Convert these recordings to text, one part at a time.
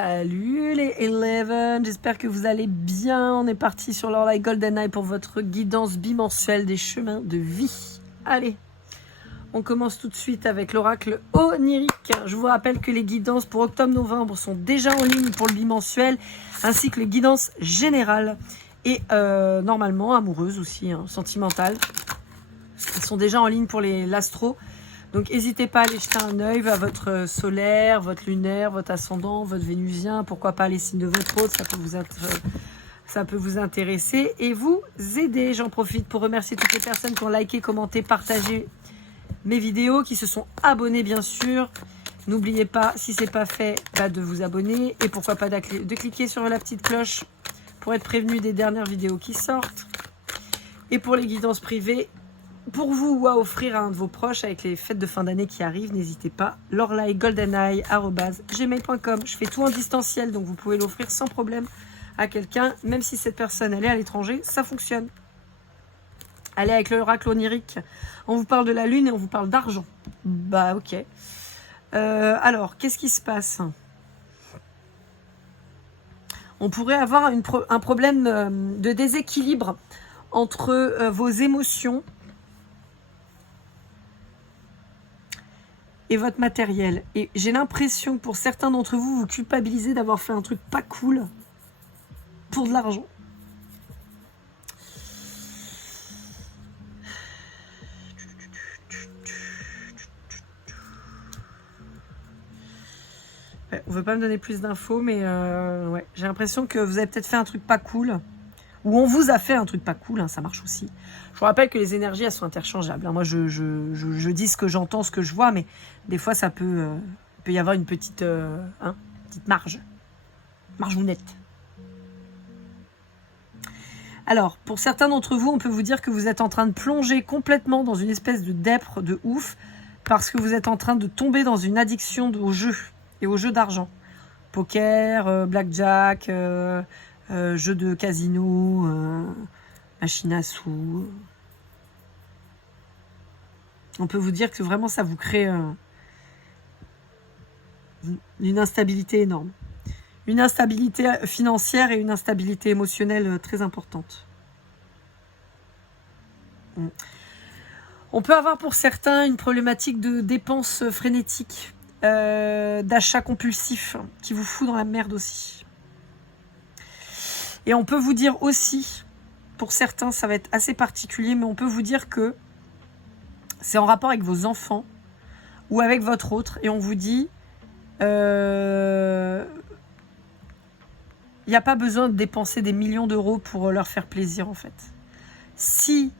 Salut les 11, j'espère que vous allez bien. On est parti sur l'Orlaï Golden Eye pour votre guidance bimensuelle des chemins de vie. Allez, on commence tout de suite avec l'oracle onirique. Je vous rappelle que les guidances pour octobre-novembre sont déjà en ligne pour le bimensuel, ainsi que les guidances générales et normalement amoureuses aussi, sentimentales. Elles sont déjà en ligne pour l'astro. Donc n'hésitez pas à aller jeter un œil à votre solaire, votre lunaire, votre ascendant, votre vénusien, pourquoi pas les signes de votre hôte, ça peut vous intéresser et vous aider. J'en profite pour remercier toutes les personnes qui ont liké, commenté, partagé mes vidéos, qui se sont abonnées bien sûr. N'oubliez pas, si ce n'est pas fait, de vous abonner et pourquoi pas de cliquer sur la petite cloche pour être prévenu des dernières vidéos qui sortent. Et pour les guidances privées, pour vous ou à offrir à un de vos proches avec les fêtes de fin d'année qui arrivent, n'hésitez pas, lorlaigoldeneye@gmail.com. Je fais tout en distanciel, donc vous pouvez l'offrir sans problème à quelqu'un, même si cette personne elle est à l'étranger, ça fonctionne. Allez, avec l'oracle onirique, on vous parle de la lune et on vous parle d'argent. Bah ok. Alors, qu'est-ce qui se passe? On pourrait avoir un problème de déséquilibre entre vos émotions et votre matériel. Et j'ai l'impression que pour certains d'entre vous, vous culpabilisez d'avoir fait un truc pas cool pour de l'argent. Ouais, on veut pas me donner plus d'infos, mais ouais, j'ai l'impression que vous avez peut-être fait un truc pas cool. Ou on vous a fait un truc pas cool, ça marche aussi. Je vous rappelle que les énergies, elles sont interchangeables. Moi, je dis ce que j'entends, ce que je vois, mais des fois, ça peut y avoir une petite marge. Margeounette. Alors, pour certains d'entre vous, on peut vous dire que vous êtes en train de plonger complètement dans une espèce de dèpre, de ouf, parce que vous êtes en train de tomber dans une addiction au jeu et au jeu d'argent. Poker, blackjack... jeu de casino, machine à sous. On peut vous dire que vraiment ça vous crée une instabilité énorme. Une instabilité financière et une instabilité émotionnelle très importante. On peut avoir pour certains une problématique de dépenses frénétiques, d'achat compulsif qui vous fout dans la merde aussi. Et on peut vous dire aussi, pour certains, ça va être assez particulier, mais on peut vous dire que c'est en rapport avec vos enfants ou avec votre autre. Et on vous dit, il n'y a pas besoin de dépenser des millions d'euros pour leur faire plaisir, en fait. Si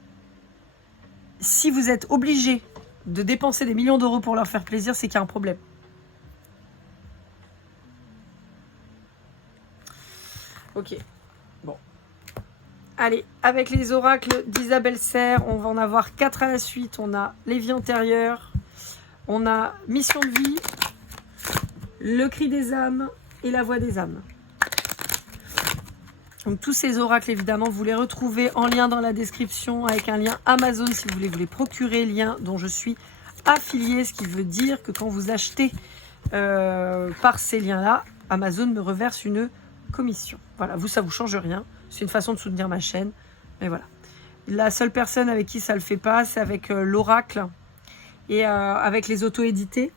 vous êtes obligé de dépenser des millions d'euros pour leur faire plaisir, c'est qu'il y a un problème. Ok. Bon. Allez, avec les oracles d'Isabelle Serre, on va en avoir 4 à la suite. On a les vies antérieures, on a mission de vie, le cri des âmes et la voix des âmes. Donc tous ces oracles, évidemment, vous les retrouvez en lien dans la description avec un lien Amazon si vous voulez vous les procurer, lien dont je suis affiliée, ce qui veut dire que quand vous achetez par ces liens-là, Amazon me reverse une commission. Voilà, vous, ça vous change rien. C'est une façon de soutenir ma chaîne. Mais voilà. La seule personne avec qui ça le fait pas, c'est avec l'oracle et avec les auto-édités.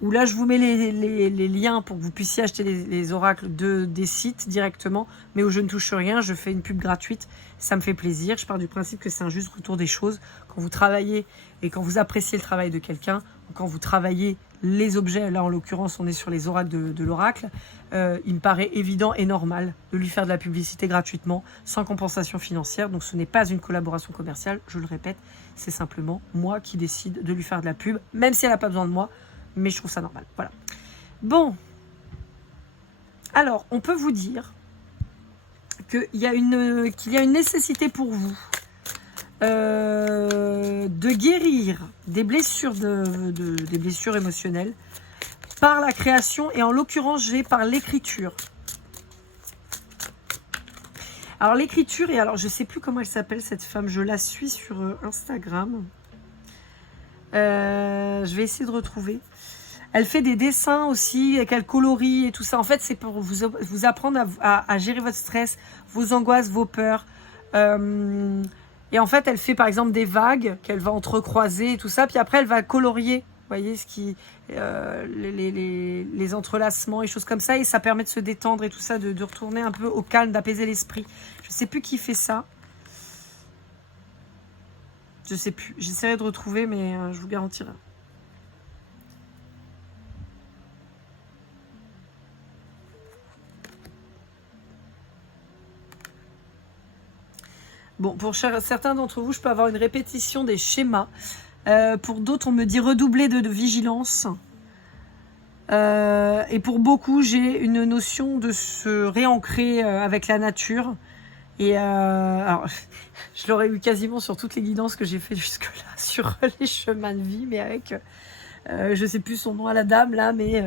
Où là, je vous mets les liens pour que vous puissiez acheter les oracles des sites directement. Mais où je ne touche rien, je fais une pub gratuite. Ça me fait plaisir. Je pars du principe que c'est un juste retour des choses. Quand vous travaillez et quand vous appréciez le travail de quelqu'un, ou quand vous travaillez les objets, là en l'occurrence on est sur les oracles de l'oracle, il me paraît évident et normal de lui faire de la publicité gratuitement, sans compensation financière. Donc ce n'est pas une collaboration commerciale, je le répète, c'est simplement moi qui décide de lui faire de la pub, même si elle n'a pas besoin de moi, mais je trouve ça normal. Voilà. Bon, alors on peut vous dire qu'il y a une nécessité pour vous de guérir des blessures, des blessures émotionnelles par la création et en l'occurrence j'ai par l'écriture. Alors l'écriture, et alors je sais plus comment elle s'appelle cette femme, je la suis sur Instagram. Je vais essayer de retrouver. Elle fait des dessins aussi, qu'elle colorie et tout ça. En fait, c'est pour vous apprendre à gérer votre stress, vos angoisses, vos peurs. Et en fait, elle fait par exemple des vagues qu'elle va entrecroiser et tout ça. Puis après, elle va colorier, vous voyez, les entrelacements et choses comme ça. Et ça permet de se détendre et tout ça, de retourner un peu au calme, d'apaiser l'esprit. Je ne sais plus qui fait ça. Je ne sais plus. J'essaierai de retrouver, mais je vous garantirai. Bon, pour certains d'entre vous, je peux avoir une répétition des schémas. Pour d'autres, on me dit redoubler de vigilance. Et pour beaucoup, j'ai une notion de se réancrer avec la nature. Et alors, je l'aurais eu quasiment sur toutes les guidances que j'ai fait jusque-là, sur les chemins de vie, mais avec, je ne sais plus son nom à la dame, là, mais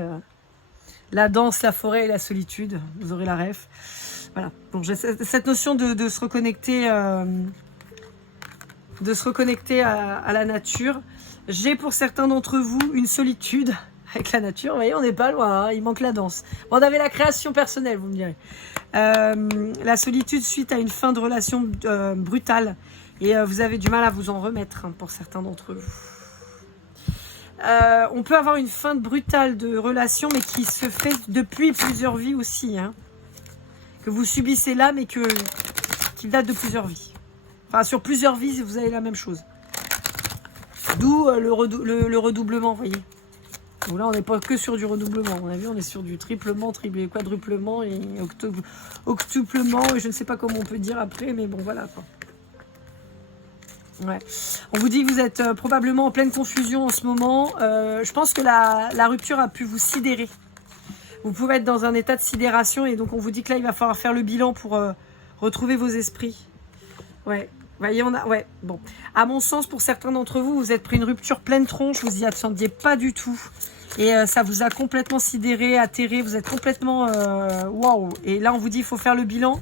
la danse, la forêt et la solitude. Vous aurez la ref. Voilà, donc j'ai cette notion de se reconnecter, à la nature. J'ai pour certains d'entre vous une solitude avec la nature. Vous voyez, on n'est pas loin, hein, il manque la danse. Bon, on avait la création personnelle, vous me direz. La solitude suite à une fin de relation brutale. Et vous avez du mal à vous en remettre, hein, pour certains d'entre vous. On peut avoir une fin brutale de relation, mais qui se fait depuis plusieurs vies aussi, hein. Que vous subissez là, mais qui date de plusieurs vies. Enfin, sur plusieurs vies, vous avez la même chose. D'où le redoublement, vous voyez. Donc là, on n'est pas que sur du redoublement. On a vu, on est sur du triplement, quadruplement et octuplement. Et je ne sais pas comment on peut dire après, mais bon, voilà. Ouais. On vous dit que vous êtes probablement en pleine confusion en ce moment. Je pense que la rupture a pu vous sidérer. Vous pouvez être dans un état de sidération et donc on vous dit que là, il va falloir faire le bilan pour retrouver vos esprits. Ouais, vous voyez, ouais, bon. À mon sens, pour certains d'entre vous, vous êtes pris une rupture pleine tronche, vous y attendiez pas du tout. Et ça vous a complètement sidéré, atterré, vous êtes complètement... waouh. Et là, on vous dit, il faut faire le bilan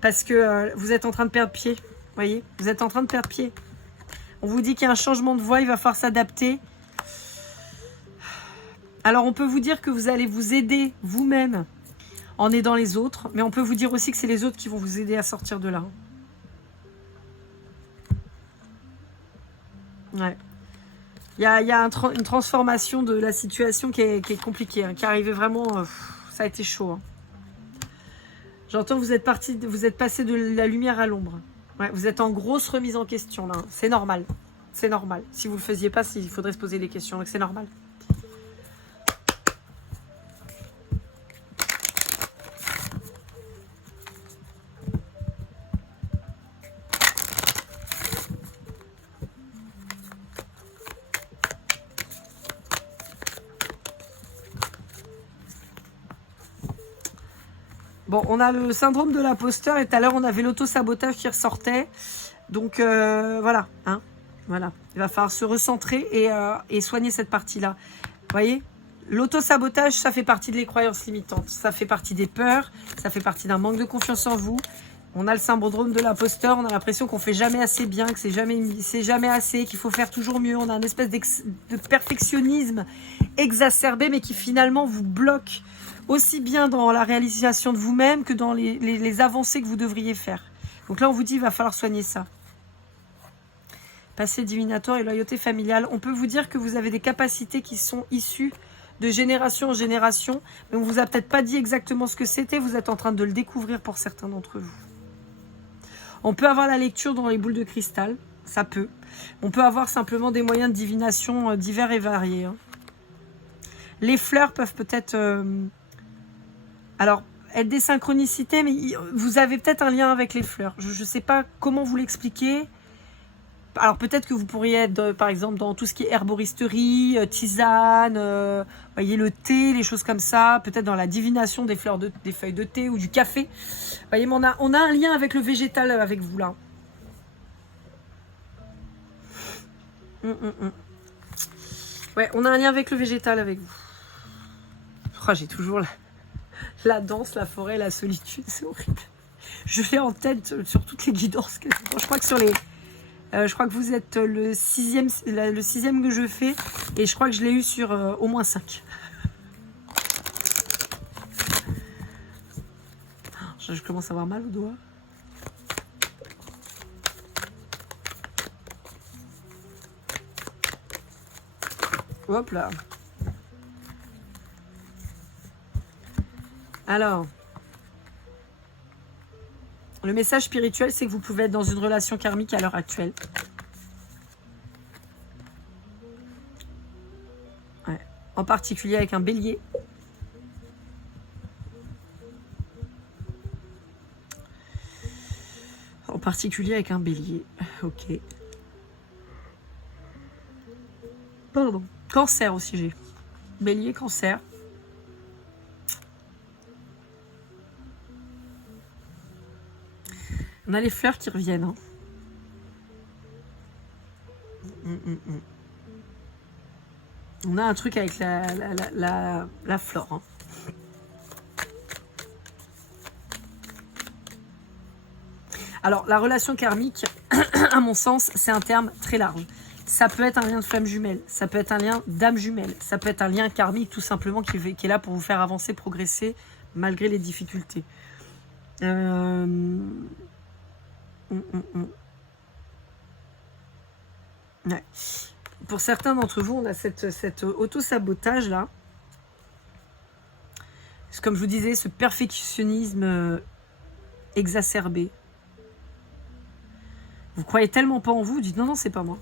parce que vous êtes en train de perdre pied. Vous voyez, vous êtes en train de perdre pied. On vous dit qu'il y a un changement de voie, il va falloir s'adapter. Alors, on peut vous dire que vous allez vous aider vous-même en aidant les autres, mais on peut vous dire aussi que c'est les autres qui vont vous aider à sortir de là. Ouais. Il y a une transformation de la situation qui est compliquée, hein, qui est arrivée vraiment... ça a été chaud. Hein. J'entends que vous êtes passé de la lumière à l'ombre. Ouais, vous êtes en grosse remise en question, là. C'est normal. C'est normal. Si vous ne le faisiez pas, il faudrait se poser des questions. Donc c'est normal. Bon, on a le syndrome de l'imposteur et tout à l'heure, on avait l'auto-sabotage qui ressortait. Donc, voilà. Hein, voilà. Il va falloir se recentrer et soigner cette partie-là. Vous voyez, l'auto-sabotage, ça fait partie de les croyances limitantes. Ça fait partie des peurs. Ça fait partie d'un manque de confiance en vous. On a le syndrome de l'imposteur. On a l'impression qu'on fait jamais assez bien, que c'est jamais assez, qu'il faut faire toujours mieux. On a une espèce de perfectionnisme exacerbé, mais qui finalement vous bloque aussi bien dans la réalisation de vous-même que dans les avancées que vous devriez faire. Donc là, on vous dit, il va falloir soigner ça. Passé divinatoire et loyauté familiale. On peut vous dire que vous avez des capacités qui sont issues de génération en génération, mais on ne vous a peut-être pas dit exactement ce que c'était. Vous êtes en train de le découvrir pour certains d'entre vous. On peut avoir la lecture dans les boules de cristal. Ça peut. On peut avoir simplement des moyens de divination divers et variés. Hein. Les fleurs peuvent peut-être... alors, être des synchronicités, mais vous avez peut-être un lien avec les fleurs. Je ne sais pas comment vous l'expliquer. Alors, peut-être que vous pourriez être, par exemple, dans tout ce qui est herboristerie, tisane, voyez, le thé, les choses comme ça. Peut-être dans la divination des feuilles de thé ou du café. Vous voyez, mais on a un lien avec le végétal avec vous, là. Ouais, on a un lien avec le végétal avec vous. Oh, j'ai toujours la danse, la forêt, la solitude, c'est horrible. Je l'ai en tête sur toutes les guidances. Je crois que sur les Je crois que vous êtes le sixième que je fais. Et je crois que je l'ai eu sur au moins 5. Je commence à avoir mal au doigt. Hop là. Alors, le message spirituel, c'est que vous pouvez être dans une relation karmique à l'heure actuelle. Ouais. En particulier avec un bélier. En particulier avec un bélier. Ok. Pardon. Cancer aussi j'ai. Bélier, cancer. On a les fleurs qui reviennent. Hein. On a un truc avec la flore. Hein. Alors, la relation karmique, à mon sens, c'est un terme très large. Ça peut être un lien de flamme jumelle, ça peut être un lien d'âme jumelle, ça peut être un lien karmique tout simplement qui est là pour vous faire avancer, progresser, malgré les difficultés. Ouais. Pour certains d'entre vous, on a cet auto-sabotage là. Comme je vous disais, ce perfectionnisme exacerbé. Vous croyez tellement pas en vous, vous dites non, c'est pas moi.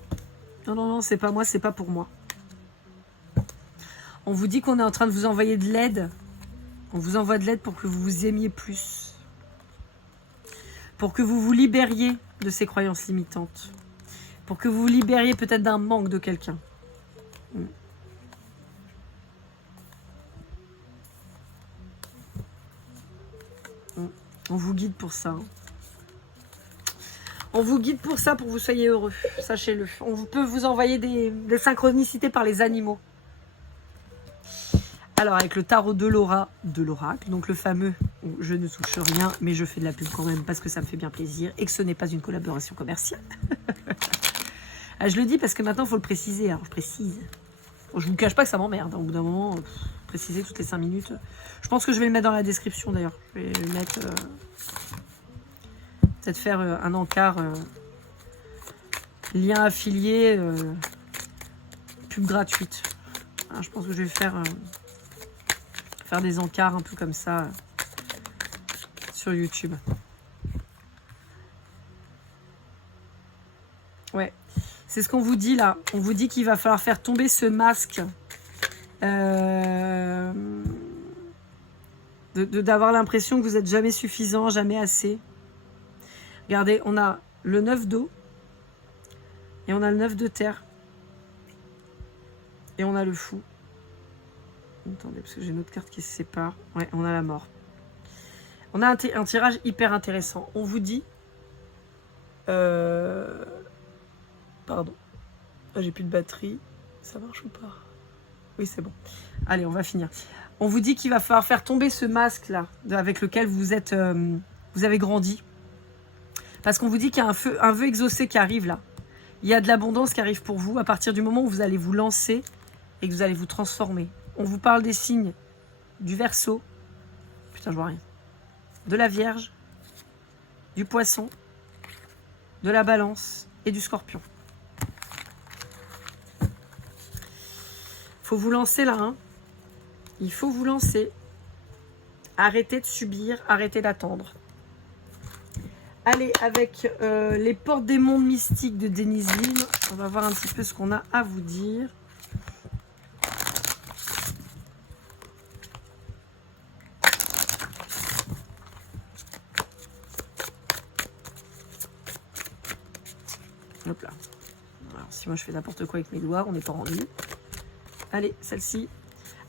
Non, c'est pas moi, c'est pas pour moi. On vous dit qu'on est en train de vous envoyer de l'aide. On vous envoie de l'aide pour que vous vous aimiez plus. Pour que vous vous libériez de ces croyances limitantes. Pour que vous vous libériez peut-être d'un manque de quelqu'un. On vous guide pour ça. On vous guide pour ça, pour que vous soyez heureux. Sachez-le. On peut vous envoyer des synchronicités par les animaux. Alors, avec le tarot de Laura, de l'oracle, donc le fameux « je ne touche rien, mais je fais de la pub quand même parce que ça me fait bien plaisir et que ce n'est pas une collaboration commerciale. » Ah, je le dis parce que maintenant, il faut le préciser. Alors, je précise. Bon, je ne vous cache pas que ça m'emmerde. Au bout d'un moment, préciser toutes les 5 minutes. Je pense que je vais le mettre dans la description, d'ailleurs. Je vais le mettre... peut-être faire un encart. Lien affilié. Pub gratuite. Ah, je pense que je vais faire des encarts un peu comme ça sur YouTube. Ouais, c'est ce qu'on vous dit là. On vous dit qu'il va falloir faire tomber ce masque d'avoir l'impression que vous n'êtes jamais suffisant, jamais assez. Regardez, on a le 9 d'eau et on a le 9 de terre et on a le fou. Attendez, parce que j'ai une autre carte qui se sépare. Ouais, on a la mort. On a un tirage hyper intéressant. On vous dit... Pardon. Ah, j'ai plus de batterie. Ça marche ou pas? Oui, c'est bon. Allez, on va finir. On vous dit qu'il va falloir faire tomber ce masque-là, avec lequel vous êtes, vous avez grandi. Parce qu'on vous dit qu'il y a un vœu exaucé qui arrive là. Il y a de l'abondance qui arrive pour vous à partir du moment où vous allez vous lancer et que vous allez vous transformer. On vous parle des signes du Verseau, putain je vois rien, de la Vierge, du Poisson, de la Balance et du Scorpion. Faut vous lancer là, hein. Il faut vous lancer. Arrêtez de subir, arrêtez d'attendre. Allez, avec les portes des mondes mystiques de Denise Lim, on va voir un petit peu ce qu'on a à vous dire. Hop là. Alors, si moi je fais n'importe quoi avec mes doigts, on n'est pas rendu. Allez, celle-ci.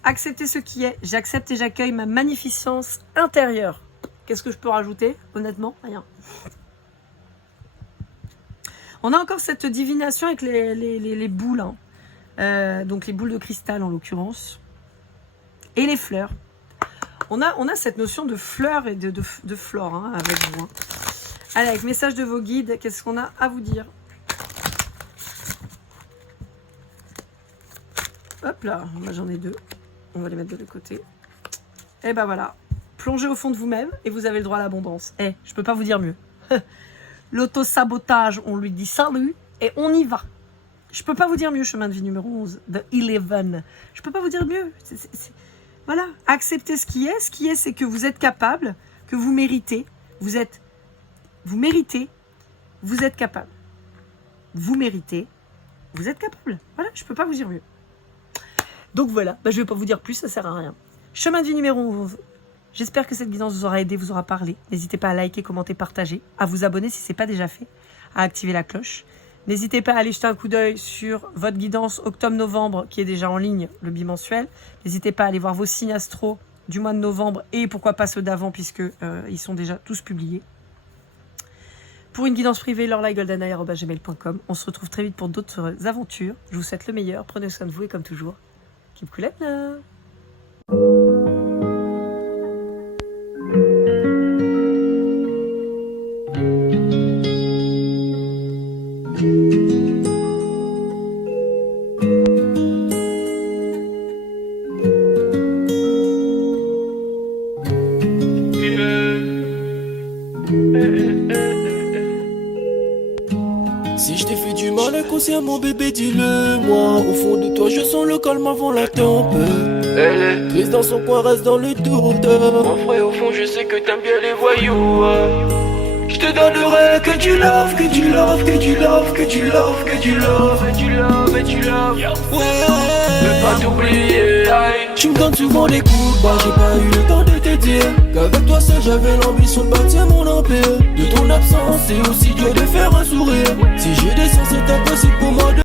Accepter ce qui est. J'accepte et j'accueille ma magnificence intérieure. Qu'est-ce que je peux rajouter? Honnêtement, rien. On a encore cette divination avec les boules. Hein. Donc les boules de cristal en l'occurrence. Et les fleurs. On a cette notion de fleurs et de flore hein, avec vous. Hein. Allez, avec message de vos guides, qu'est-ce qu'on a à vous dire? Hop là, moi j'en ai 2. On va les mettre de l'autre côté. Et ben voilà. Plongez au fond de vous-même et vous avez le droit à l'abondance. Je peux pas vous dire mieux. L'auto-sabotage, on lui dit salut et on y va. Je peux pas vous dire mieux, chemin de vie numéro 11, The 11. Je peux pas vous dire mieux. Voilà, acceptez ce qui est. Ce qui est, c'est que vous êtes capable, que vous méritez. Vous méritez, vous êtes capable. Vous méritez, vous êtes capable. Voilà, je peux pas vous dire mieux. Donc voilà, je vais pas vous dire plus, ça sert à rien. Chemin de vie numéro 11. J'espère que cette guidance vous aura aidé, vous aura parlé. N'hésitez pas à liker, commenter, partager, à vous abonner si ce n'est pas déjà fait, à activer la cloche. N'hésitez pas à aller jeter un coup d'œil sur votre guidance octobre-novembre qui est déjà en ligne, le bimensuel. N'hésitez pas à aller voir vos signes astro du mois de novembre et pourquoi pas ceux d'avant puisque ils sont déjà tous publiés. Pour une guidance privée, lorlaigoldeneye@gmail.com. On se retrouve très vite pour d'autres aventures. Je vous souhaite le meilleur. Prenez soin de vous et comme toujours, keep cool and love. Si je t'ai fait du mal inconsciemment bébé dis-le moi. Au fond de toi je sens le calme avant la tempête. Triste dans son coin reste dans le doute. Mon frère au fond je sais que t'aimes bien les voyous. Je te donnerai que tu love, que tu love, que tu love, que tu love, que tu love, que tu love, que tu love. Ouais, je veux pas t'oublier. Tu me donnes souvent des coups de barre, j'ai pas eu le temps de te dire qu'avec toi seul j'avais l'ambition de bâtir mon empire. De ton absence c'est aussi dur de faire un sourire. Si j'ai des sens c'est impossible pour moi de